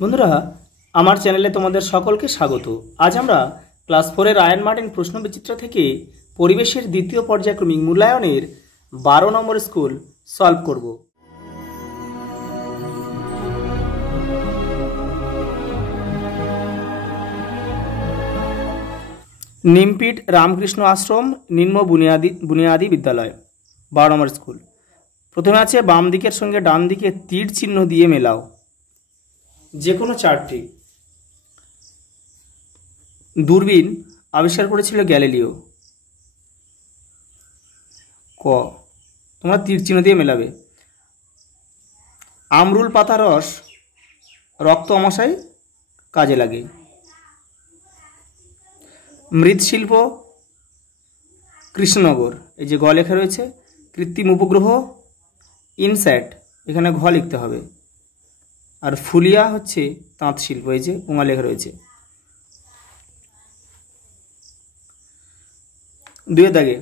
বন্ধুরা, আমার চ্যানেলে তোমাদের সকলকে স্বাগত। আজ আমরা ক্লাস 4-এর আয়ন মার্টিন প্রশ্নবিচিত্র থেকে পরিবেশের দ্বিতীয় পর্যায়ক্রমিক মূল্যায়নের 12 নম্বর স্কুল সলভ করব। নিমপিট রামকৃষ্ণ আশ্রম নিম্ন বুনিয়াদী বিদ্যালয় 12 নম্বর স্কুল। প্রথমে আছে বাম দিকের সঙ্গে ডান দিকে তীর চিহ্ন দিয়ে মেলাও যে কোনো চারটি। দূরবীন আবিষ্কার করেছিল গ্যালিলিও। ক, তোমরা তীর চিহ্ন দিয়ে মেলাবে। আমরুল পাতা রস রক্ত আমাশায় কাজে লাগে। মৃৎশিল্প কৃষ্ণনগর, এই যে গ লেখা রয়েছে। কৃত্রিম উপগ্রহ ইনস্যাট, এখানে ঘ লিখতে হবে। আর ফুলিয়া হচ্ছে তাঁত শিল্প, এই যে উঙা লেখা রয়েছে। 2 দাগে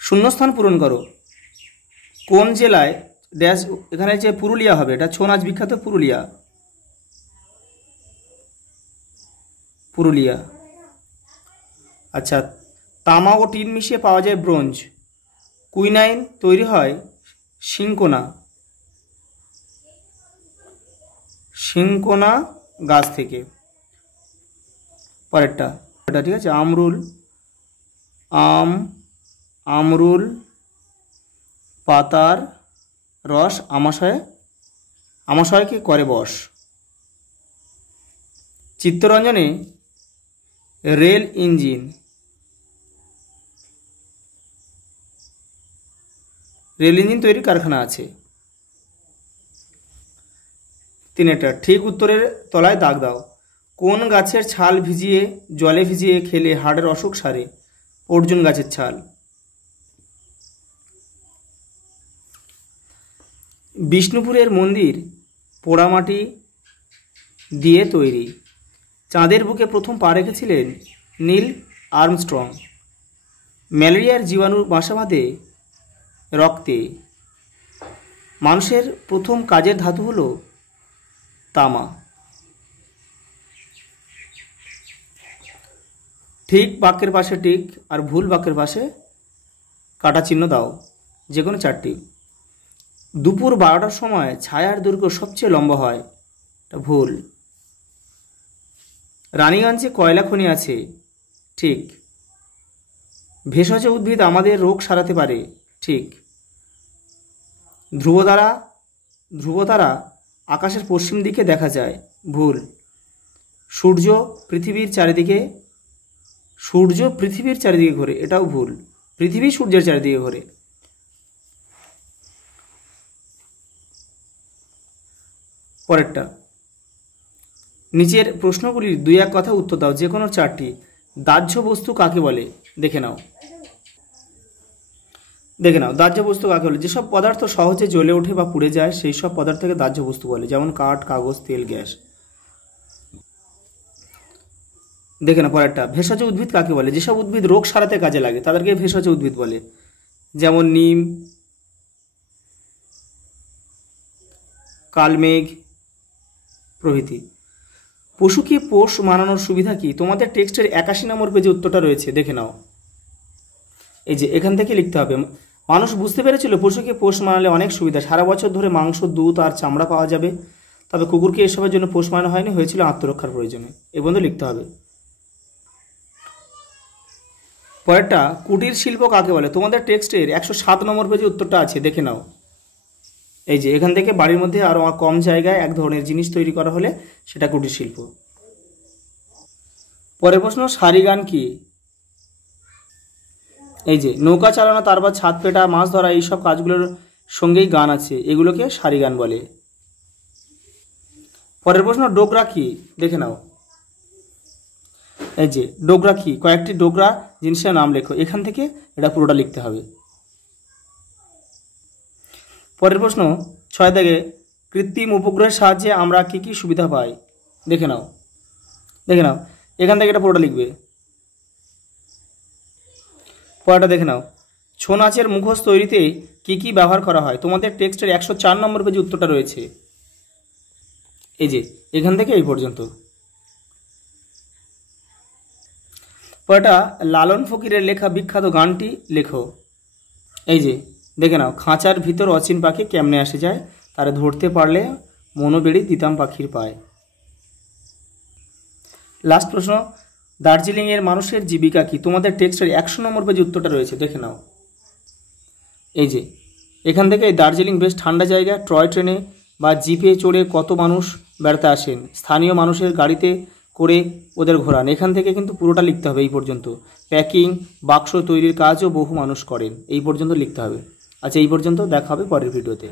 শূন্যস্থান পূরণ করো। কোন জেলায় ড্যাশ, এখানে যে পুরুলিয়া হবে, এটা ছৌ নাচ বিখ্যাত পুরুলিয়া। পুরুলিয়া। আচ্ছা, তামা ও টিন মিশিয়ে পাওয়া যায় ব্রোঞ্জ। কুইনাইন তৈরি হয় সিংকোনা গাছ থেকে। পরেরটা এটা ঠিক আছে। আমরুল পাতার রস আমাশয়কে করে বশ। চিত্তরঞ্জনে রেল ইঞ্জিন তৈরির কারখানা আছে। 3টা ঠিক উত্তরের তলায় দাগ দাও। কোন গাছের ছাল জলে ভিজিয়ে খেলে হাড়ের অসুখ সারে? অর্জুন গাছের ছাল। বিষ্ণুপুরের মন্দির পোড়ামাটি দিয়ে তৈরি। চাঁদের বুকে প্রথম পা রেখেছিলেন নীল আর্মস্ট্রং। ম্যালেরিয়ার জীবাণু বাসা বাঁধে রক্তে। মানুষের প্রথম কাজের ধাতু হলো তামা। ঠিক বাক্যের পাশে টিক আর ভুল বাক্যের পাশে কাটা চিহ্ন দাও, যে কোনো চারটি। দুপুর 12টার সময় ছায়ার দৈর্ঘ্য সবচেয়ে লম্বা হয়, এটা ভুল। রানীগঞ্জে কয়লা খনি আছে, ঠিক। ভেষজ উদ্ভিদ আমাদের রোগ সারাতে পারে, ঠিক। ধ্রুবতারা আকাশের পশ্চিম দিকে দেখা যায়, ভুল। সূর্য পৃথিবীর চারিদিকে ঘোরে, এটাও ভুল। পৃথিবী সূর্যের চারিদিকে ঘোরে। পরেরটা, নিচের প্রশ্নগুলির 2-1 কথা উত্তর দাও, যে কোনো চারটি। দাহ্য বস্তু কাকে বলে? দেখে নাও দাহ্য বস্তু কাকে বলে? যেসব পদার্থ সহজে জ্বলে ওঠে বা পুড়ে যায় সেই সব পদার্থকে দাহ্য বস্তু বলে, যেমন কাঠ, কাগজ, তেল, গ্যাস। দেখে না পরেরটা, ভেষজ উদ্ভিদ কাকে বলে? যেসব উদ্ভিদ রোগ সারাতে কাজে লাগে তাদেরকে ভেষজ উদ্ভিদ বলে, যেমন নিম, কালমেঘ প্রভৃতি। পশুকে পোষ মানানোর সুবিধা কি? তোমাদের টেক্সটের 81 নম্বর পেজে উত্তরটা রয়েছে, দেখে নাও। এই যে এখান থেকে লিখতে হবে। মানুষ বুঝতে পেরেছিল পশুকে পোষ মানালে অনেক সুবিধা, সারা বছর ধরে মাংস, দুধ আর চামড়া পাওয়া যাবে। তবে কুকুরকে এসবের জন্য পোষ মানানো হয়নি, হয়েছিল আত্মরক্ষার প্রয়োজনে। এ বন্ধু লিখতে হবে। পরেরটা, কুটির শিল্প কাকে বলে? তোমাদের টেক্সটের 107 নম্বর পেজে উত্তরটা আছে, দেখে নাও। এই যে এখান থেকে বাড়ির মধ্যে আরো কম জায়গায় এক ধরনের জিনিস তৈরি করা হলে সেটা কুটির শিল্প। পরের প্রশ্ন, সারি গান কি? এই যে নৌকা চালানো, তারপর ছাদ পেটা, মাছ ধরা, এইসব কাজগুলোর সঙ্গেই গান আছে, এগুলোকে সারি গান বলে। পরের প্রশ্ন, ডোকরা কি? দেখে নাও। এই যে ডোকরা কি? কয়েকটি ডোকরা জিনিসের নাম লেখো। এখান থেকে এটা পুরোটা লিখতে হবে। পরের প্রশ্ন 6 দাগে, কৃত্রিম উপগ্রহের সাহায্যে আমরা কি কি সুবিধা পাই? দেখে নাও এখান থেকে এটা পুরোটা লিখবে। পরেরটা দেখে নাও, ছৌ নাচের মুখোশ তৈরিতে কি কি ব্যবহার করা হয়? তোমাদের টেক্সটের 104 নম্বর পেজে উত্তরটা রয়েছে। এই যে এখান থেকে এই পর্যন্ত। পরেরটা লালন ফকিরের লেখা বিখ্যাত গানটি লেখো। এই যে দেখে নাও, খাঁচার ভিতর অচিন পাখি কেমনে আসে যায়, তারা ধরতে পারলে মনোবেড়ি দিতাম পাখির পায়। লাস্ট প্রশ্ন, দার্জিলিংয়ের মানুষের জীবিকা কি? তোমাদের টেক্সটের 100 নম্বর পেজে উত্তরটা রয়েছে, দেখে নাও। এই যে এখান থেকে দার্জিলিং বেশ ঠান্ডা জায়গা, টয় ট্রেনে বা জিপে চড়ে কত মানুষ বেড়াতে আসেন, স্থানীয় মানুষের গাড়িতে করে ওদের ঘোরান। এখান থেকে কিন্তু পুরোটা লিখতে হবে এই পর্যন্ত। প্যাকিং, বাক্স তৈরির কাজও বহু মানুষ করেন, এই পর্যন্ত লিখতে হবে। আচ্ছা, এই পর্যন্ত, দেখা হবে পরের ভিডিওতে।